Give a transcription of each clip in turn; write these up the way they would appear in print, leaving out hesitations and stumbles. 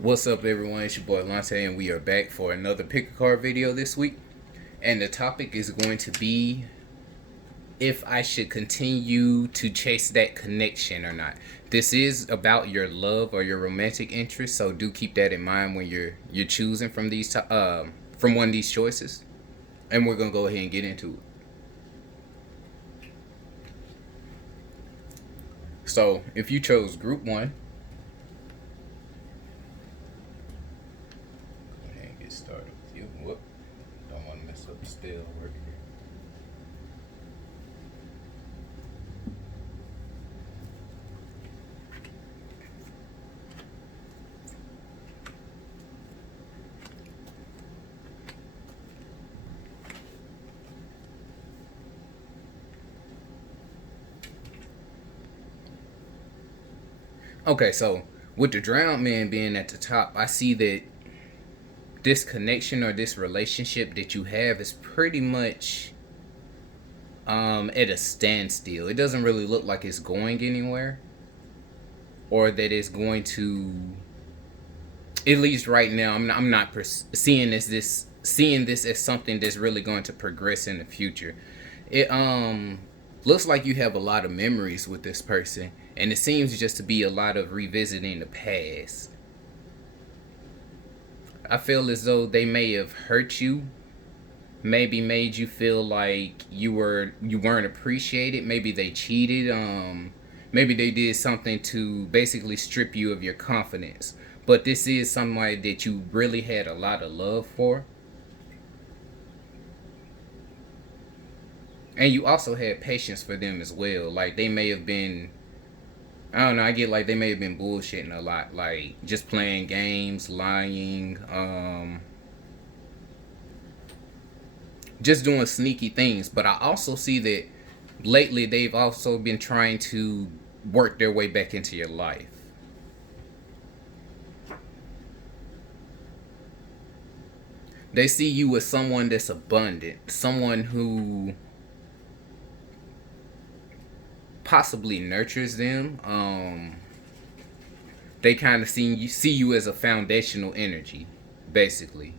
What's up, everyone? It's your boy Lante, and we are back for another pick a card video this week. And the topic is going to be if I should continue to chase that connection or not. This is about your love or your romantic interest, so do keep that in mind when you're choosing from from one of these choices. And we're gonna go ahead and get into it. So, if you chose Group One, go ahead and get started with you. Whoop! Don't want to mess up the spell work here. Okay, so with the drowned man being at the top, I see that this connection or this relationship that you have is pretty much at a standstill. It doesn't really look like it's going anywhere, or that it's going to. At least right now, I'm not seeing this as something that's really going to progress in the future. It looks like you have a lot of memories with this person, and it seems just to be a lot of revisiting the past. I feel as though they may have hurt you, maybe made you feel like you weren't appreciated. Maybe they cheated. Maybe they did something to basically strip you of your confidence. But this is somebody that you really had a lot of love for. And you also had patience for them as well. Like they may have been, I don't know, I get like they may have been bullshitting a lot. Like just playing games, lying, just doing sneaky things. But I also see that lately they've also been trying to work their way back into your life. They see you as someone that's abundant, someone who possibly nurtures them. They kind of see you as a foundational energy, basically.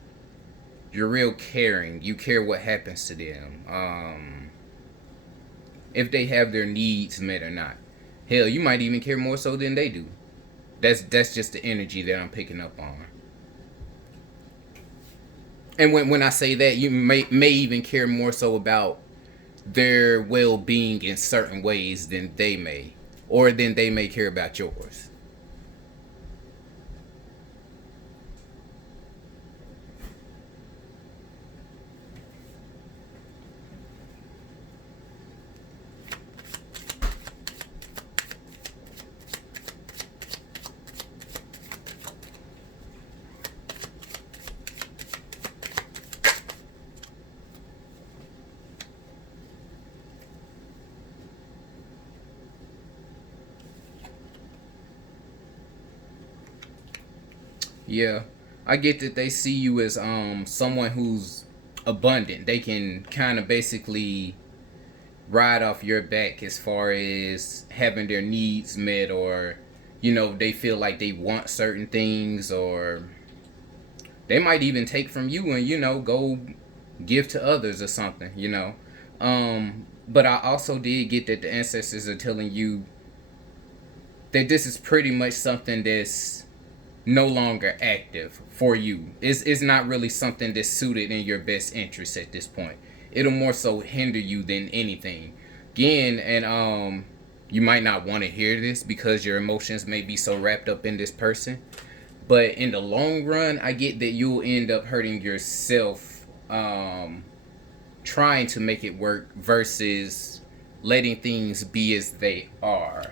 You're real caring. You care what happens to them. If they have their needs met or not. Hell, you might even care more so than they do. That's just the energy that I'm picking up on. And when I say that, you may even care more so about their well-being in certain ways than they may, or than they may care about yours. Yeah, I get that they see you as someone who's abundant. They can kind of basically ride off your back as far as having their needs met, or they feel like they want certain things, or they might even take from you and go give to others or something. But I also did get that the ancestors are telling you that this is pretty much something that's no longer active for you. It's not really something that's suited in your best interest at this point. It'll more so hinder you than anything. Again, and you might not want to hear this because your emotions may be so wrapped up in this person. But in the long run, I get that you'll end up hurting yourself trying to make it work versus letting things be as they are.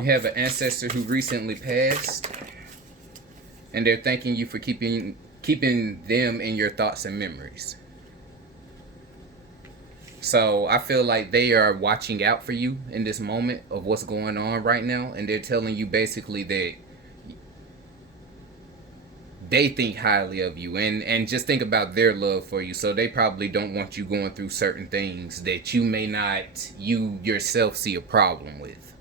You have an ancestor who recently passed, and they're thanking you for keeping them in your thoughts and memories. So I feel like they are watching out for you in this moment of what's going on right now, and they're telling you basically that they think highly of you, and just think about their love for you. So they probably don't want you going through certain things that you may not you yourself see a problem with.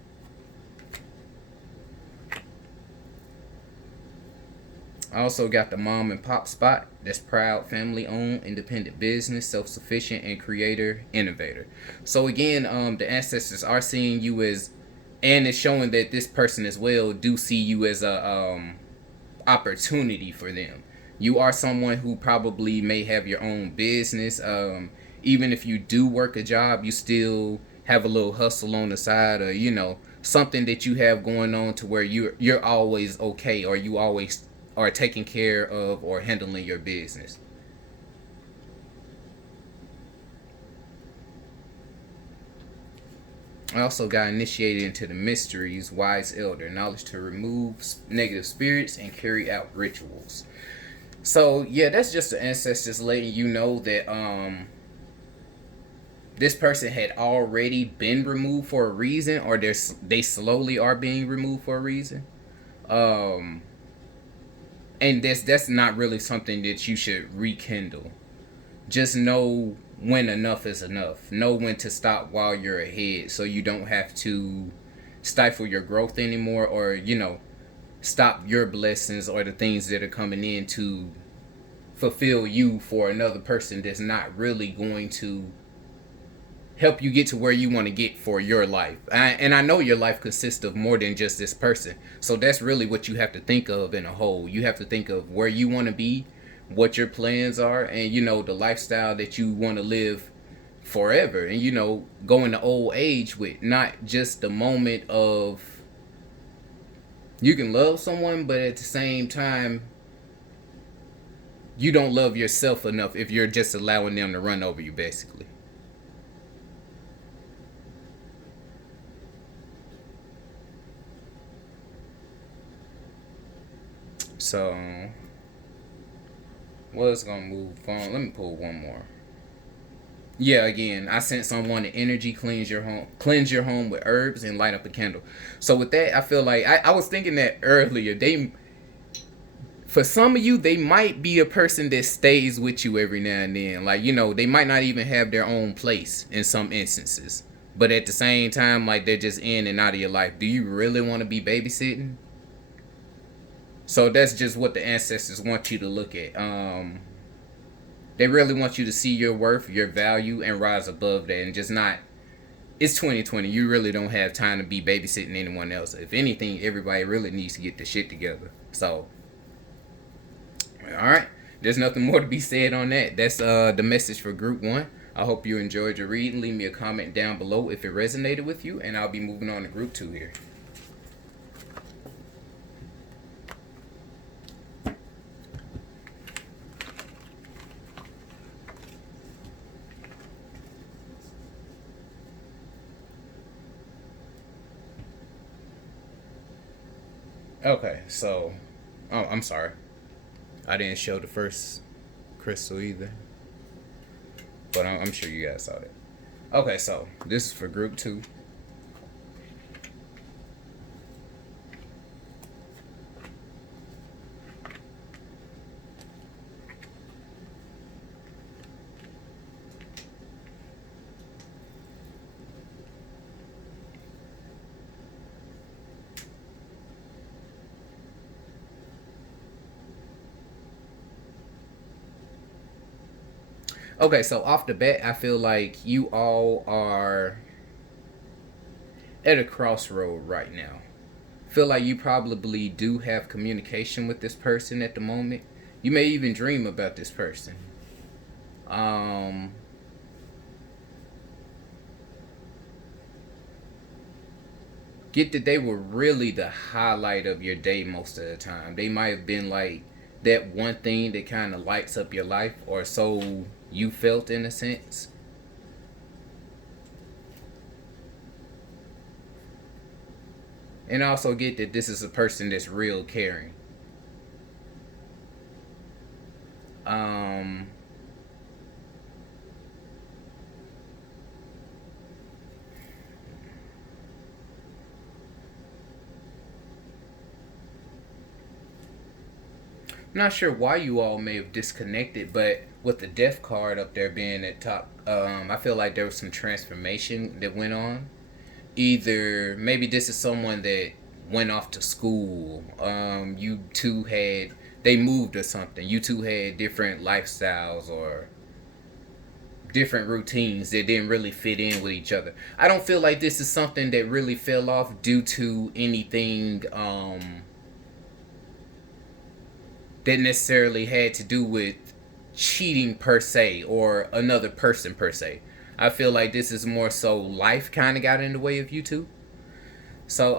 I also got the mom and pop spot. That's proud, family owned, independent business, self sufficient, and creator, innovator. So again, the ancestors are seeing you as, and it's showing that this person as well do see you as a opportunity for them. You are someone who probably may have your own business. Even if you do work a job, you still have a little hustle on the side, or something that you have going on to where you're always okay, or you always are taking care of or handling your business. I also got initiated into the mysteries, wise elder, knowledge to remove negative spirits and carry out rituals. So yeah, that's just the ancestors letting you know that this person had already been removed for a reason, or they slowly are being removed for a reason. Um, and that's not really something that you should rekindle. Just know when enough is enough. Know when to stop while you're ahead, so you don't have to stifle your growth anymore, or stop your blessings or the things that are coming in to fulfill you for another person that's not really going to help you get to where you want to get for your life. And I know your life consists of more than just this person. So that's really what you have to think of in a whole. You have to think of where you want to be, what your plans are, and the lifestyle that you want to live forever. And go into old age with not just the moment of you can love someone, but at the same time you don't love yourself enough if you're just allowing them to run over you, basically. So, what's gonna move on? Let me pull one more. Yeah, again, I sent someone the energy cleanse your home with herbs and light up a candle. So with that, I feel like I was thinking that earlier. For some of you, they might be a person that stays with you every now and then. Like, they might not even have their own place in some instances. But at the same time, like, they're just in and out of your life. Do you really want to be babysitting? So that's just what the ancestors want you to look at. They really want you to see your worth, your value, and rise above that, and just not. It's 2020. You really don't have time to be babysitting anyone else. If anything, everybody really needs to get the shit together. So, all right. There's nothing more to be said on that. That's the message for Group 1. I hope you enjoyed your reading. Leave me a comment down below if it resonated with you, and I'll be moving on to Group 2 here. Okay, so, oh, I'm sorry. I didn't show the first crystal either, but I'm sure you guys saw that. Okay, so this is for Group 2. Okay, so off the bat, I feel like you all are at a crossroad right now. Feel like you probably do have communication with this person at the moment. You may even dream about this person. Um, get that they were really the highlight of your day most of the time. They might have been like that one thing that kind of lights up your life, or so you felt in a sense. And also get that this is a person that's real caring. Um, not sure why you all may have disconnected, but with the death card up there being at top, I feel like there was some transformation that went on. Either maybe this is someone that went off to school. You two had they moved or something. You two had different lifestyles or different routines that didn't really fit in with each other. I don't feel like this is something that really fell off due to anything that necessarily had to do with cheating per se or another person per se. I feel like this is more so life kind of got in the way of you two. So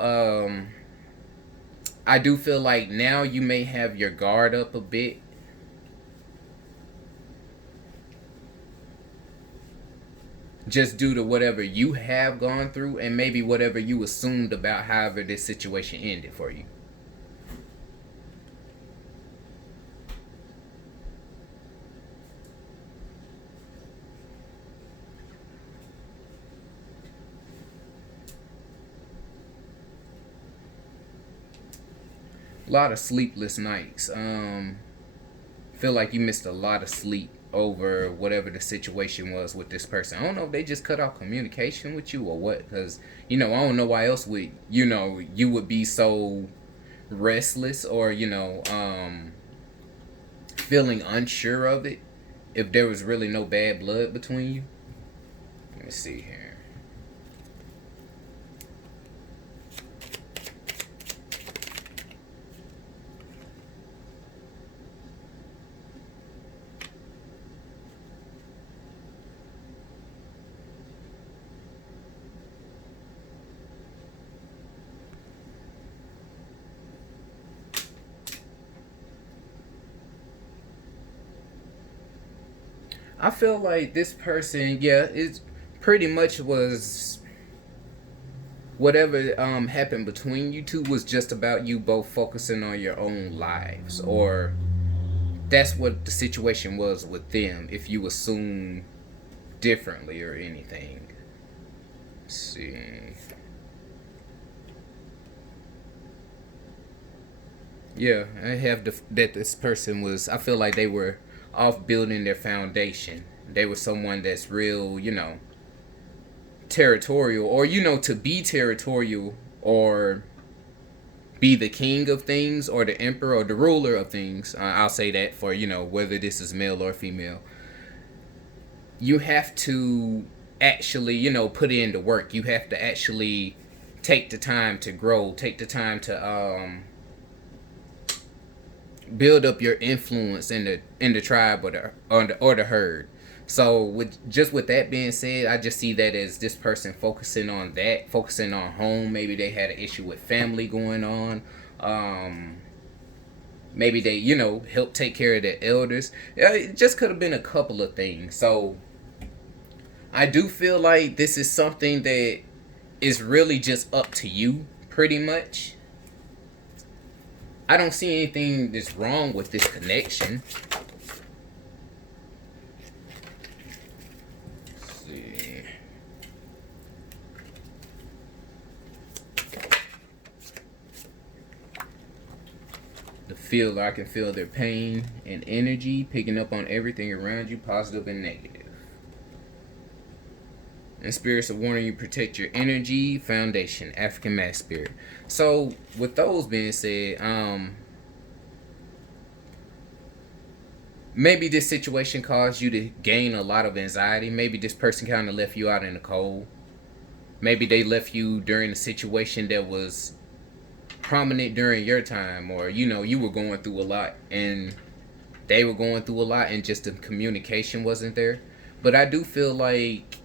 I do feel like now you may have your guard up a bit. Just due to whatever you have gone through and maybe whatever you assumed about however this situation ended for you. A lot of sleepless nights. Feel like you missed a lot of sleep over whatever the situation was with this person. I don't know if they just cut off communication with you or what, because I don't know why else would you would be so restless or feeling unsure of it if there was really no bad blood between you. Let me see here. I feel like this person, yeah, it pretty much was whatever happened between you two was just about you both focusing on your own lives, or that's what the situation was with them. If you assume differently or anything, let's see. Yeah, I have that this person was. I feel like they were off building their foundation. They were someone that's real, territorial, or to be territorial or be the king of things or the emperor or the ruler of things. I'll say that for whether this is male or female. You have to actually put in the work. You have to actually take the time to grow. Take the time to build up your influence in the tribe or the herd. So with that being said, I just see that as this person focusing on that, focusing on home. Maybe they had an issue with family going on. Maybe they help take care of their elders. It just could have been a couple of things. So I do feel like this is something that is really just up to you, pretty much. I don't see anything that's wrong with this connection. Let's see. I can feel their pain and energy, picking up on everything around you, positive and negative. And spirits are warning you, protect your energy, foundation, African mass spirit. So with those being said, maybe this situation caused you to gain a lot of anxiety. Maybe this person kind of left you out in the cold. Maybe they left you during a situation that was prominent during your time, or you were going through a lot and they were going through a lot and just the communication wasn't there. But I do feel like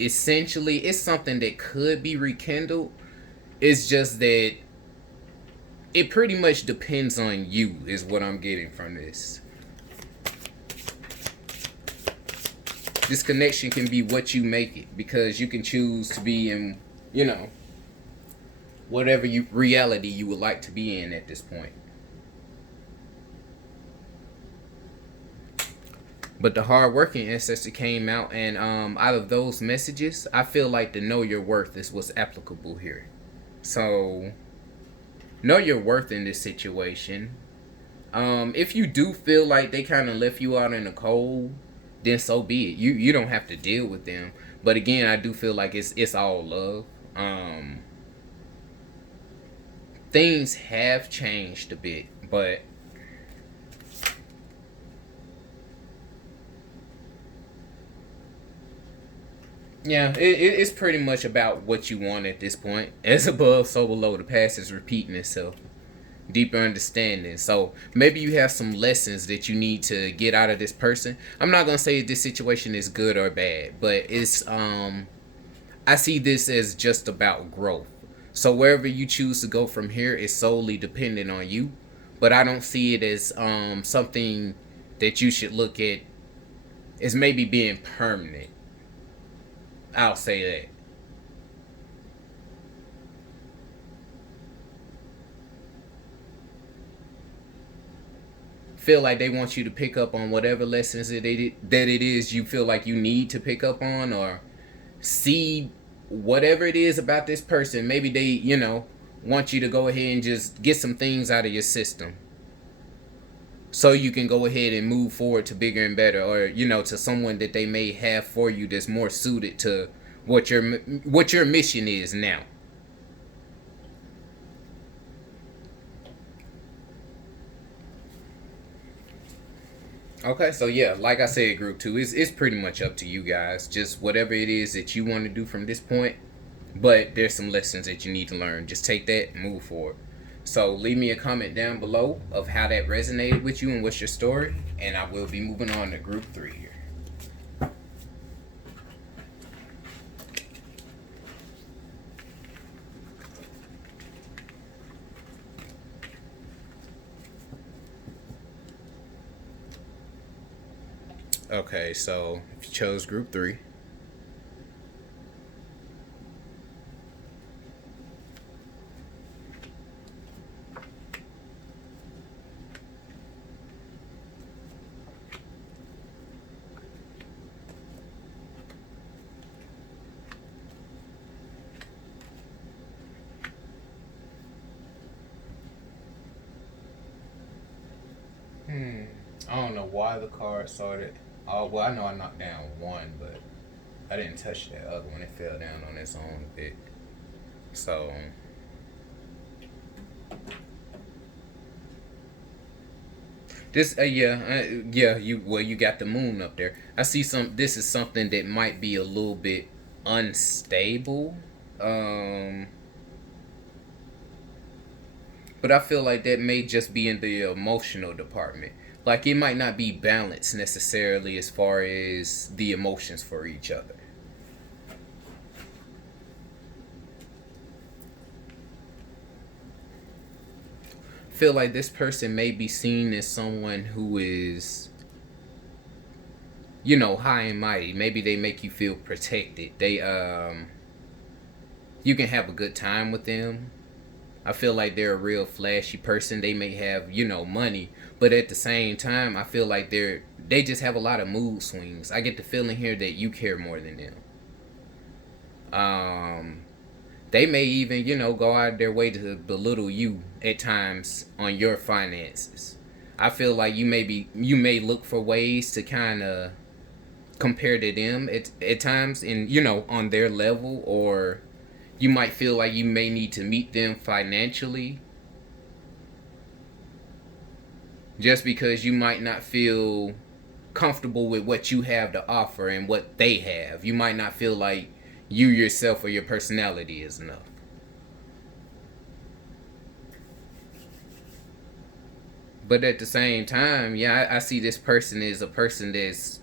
essentially it's something that could be rekindled. It's just that it pretty much depends on you, is what I'm getting from this. This connection can be what you make it, because you can choose to be in whatever reality you would like to be in at this point. But the hardworking ancestor came out, and out of those messages, I feel like the know your worth is what's applicable here. So, know your worth in this situation. If you do feel like they kind of left you out in the cold, then so be it. You don't have to deal with them. But again, I do feel like it's all love. Things have changed a bit, but yeah, it's pretty much about what you want at this point. As above, so below. The past is repeating itself. Deeper understanding. So maybe you have some lessons that you need to get out of this person. I'm not gonna say this situation is good or bad, but it's I see this as just about growth. So wherever you choose to go from here is solely dependent on you. But I don't see it as something that you should look at as maybe being permanent. I'll say that. Feel like they want you to pick up on whatever lessons that it is you feel like you need to pick up on, or see whatever it is about this person. Maybe they, want you to go ahead and just get some things out of your system so you can go ahead and move forward to bigger and better, or to someone that they may have for you that's more suited to what your mission is now. Okay, so yeah, like I said, group two, it's pretty much up to you guys. Just whatever it is that you want to do from this point. But there's some lessons that you need to learn. Just take that and move forward. So leave me a comment down below of how that resonated with you and what's your story. And I will be moving on to group three here. Okay, so if you chose group three, I don't know why the card started. Oh, well, I know I knocked down one, but I didn't touch that other one. It fell down on its own a bit. So, this, yeah, you got the moon up there. I see this is something that might be a little bit unstable. Um, but I feel like that may just be in the emotional department. Like it might not be balanced necessarily as far as the emotions for each other. Feel like this person may be seen as someone who is, high and mighty. Maybe they make you feel protected. You can have a good time with them. I feel like they're a real flashy person. They may have, money, but at the same time, I feel like they just have a lot of mood swings. I get the feeling here that you care more than them. Um, they may even, go out of their way to belittle you at times on your finances. I feel like you may look for ways to kind of compare to them at times, and on their level, or you might feel like you may need to meet them financially just because you might not feel comfortable with what you have to offer and what they have. You might not feel like you yourself or your personality is enough. But at the same time, yeah, I see this person as a person that's,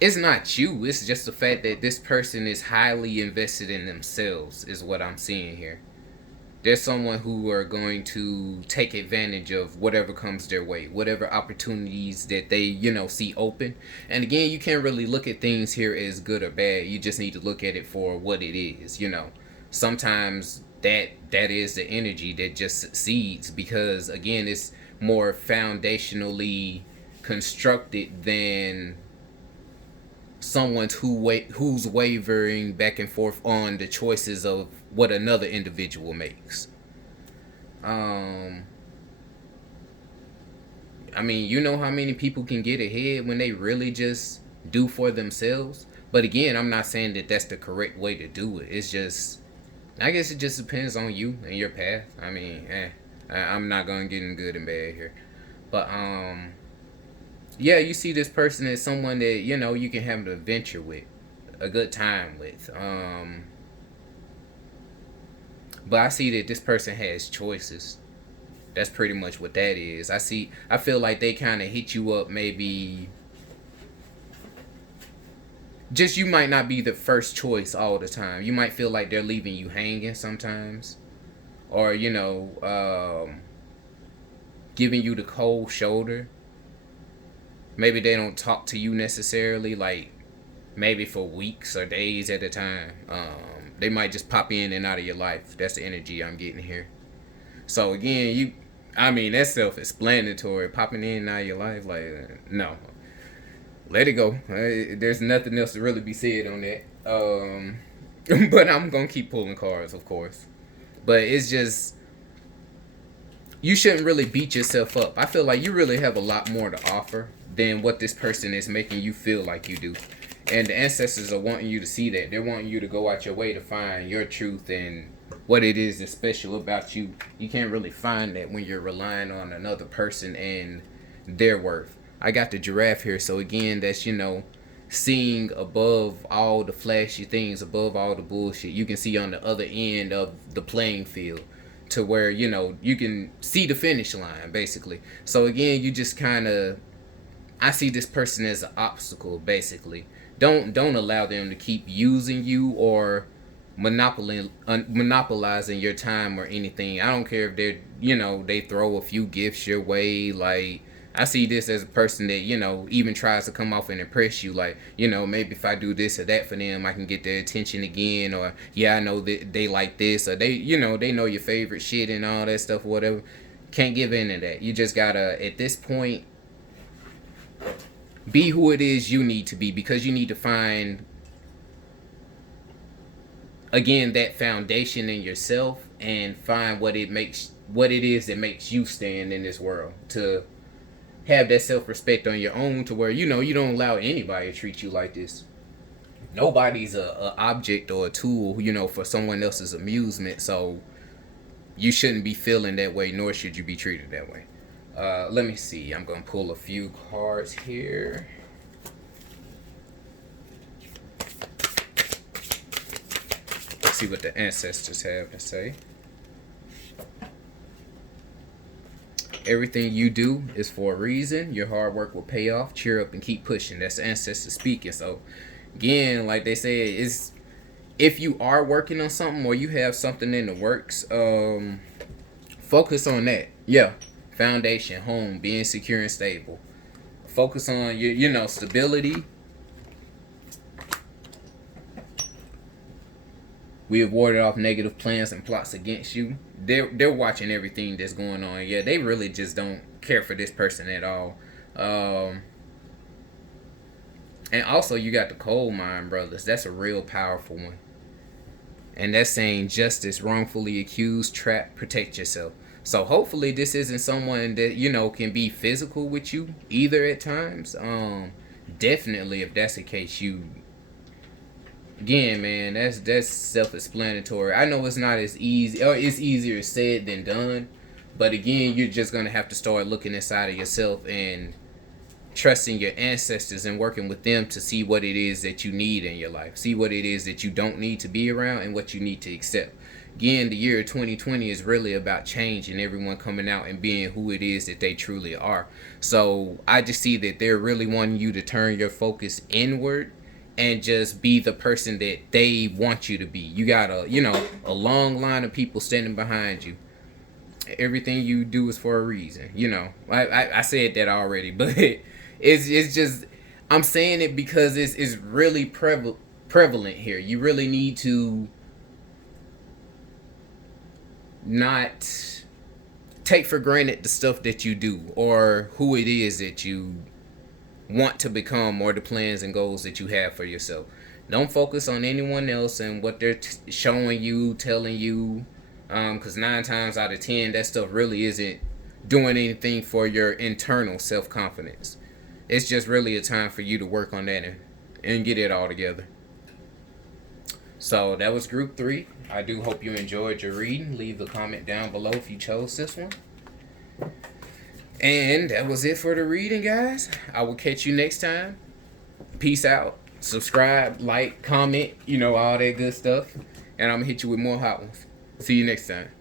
it's not you. It's just the fact that this person is highly invested in themselves is what I'm seeing here. There's someone who are going to take advantage of whatever comes their way, whatever opportunities that they, see open. And again, you can't really look at things here as good or bad. You just need to look at it for what it is. Sometimes that is the energy that just succeeds because again, it's more foundationally constructed than someone's who's wavering back and forth on the choices of what another individual makes. Um, I mean, you know how many people can get ahead when they really just do for themselves. But again, I'm not saying that that's the correct way to do it. It's just, I guess it just depends on you and your path. I mean, I'm not gonna get in good and bad here, but yeah, you see this person as someone that you can have an adventure with, a good time with. But I see that this person has choices. That's pretty much what that is. I feel like they kind of hit you up, maybe just you might not be the first choice all the time. You might feel like they're leaving you hanging sometimes, or giving you the cold shoulder. Maybe they don't talk to you necessarily, like maybe for weeks or days at a time. They might just pop in and out of your life. That's the energy I'm getting here. So again, I mean, that's self-explanatory. Popping in and out of your life, like, no, let it go. There's nothing else to really be said on that. But I'm gonna keep pulling cards, of course. But it's just, you shouldn't really beat yourself up. I feel like you really have a lot more to offer than what this person is making you feel like you do. And the ancestors are wanting you to see that. They're wanting you to go out your way to find your truth and what it is that's special about you. You can't really find that when you're relying on another person and their worth. I got the giraffe here, so again, that's seeing above all the flashy things, above all the bullshit. You can see on the other end of the playing field, to where you can see the finish line basically. So again, you just kind of, I see this person as an obstacle basically. Don't allow them to keep using you or monopolizing your time or anything. I don't care if they throw a few gifts your way. Like, I see this as a person that even tries to come off and impress you. Like, maybe if I do this or that for them, I can get their attention again. Or yeah, I know that they like this, or they know your favorite shit and all that stuff or whatever. Can't give in to that. You just gotta, at this point, be who it is you need to be, because you need to find, again, that foundation in yourself, and find what it is that makes you stand in this world, to have that self-respect on your own, to where you don't allow anybody to treat you like this. Nobody's a object or a tool for someone else's amusement, so you shouldn't be feeling that way, nor should you be treated that way. Let me see. I'm going to pull a few cards here. Let's see what the ancestors have to say. Everything you do is for a reason. Your hard work will pay off. Cheer up and keep pushing. That's the ancestors speaking. So, again, like they say, is if you are working on something or you have something in the works, focus on that. Yeah. Foundation, home, being secure and stable. Focus on your stability. We have warded off negative plans and plots against you. They're watching everything that's going on. Yeah, they really just don't care for this person at all. And also, you got the coal mine brothers. That's a real powerful one. And that's saying justice, wrongfully accused, trapped, protect yourself. So hopefully this isn't someone that can be physical with you either at times. Definitely, if that's the case, again, man, that's self-explanatory. I know it's not as easy, or it's easier said than done, but again, you're just gonna have to start looking inside of yourself and trusting your ancestors and working with them to see what it is that you need in your life. See what it is that you don't need to be around and what you need to accept. Again, the year 2020 is really about change and everyone coming out and being who it is that they truly are. So I just see that they're really wanting you to turn your focus inward and just be the person that they want you to be. You got a long line of people standing behind you. Everything you do is for a reason. I said that already, but it's just, I'm saying it because it's really prevalent here. You really need to not take for granted the stuff that you do or who it is that you want to become, or the plans and goals that you have for yourself. Don't focus on anyone else and what they're showing you, telling you, because 9 times out of 10 that stuff really isn't doing anything for your internal self-confidence. It's just really a time for you to work on that and get it all together. So that was group 3. I do hope you enjoyed your reading. Leave a comment down below if you chose this one. And that was it for the reading, guys. I will catch you next time. Peace out. Subscribe, like, comment, all that good stuff. And I'm going to hit you with more hot ones. See you next time.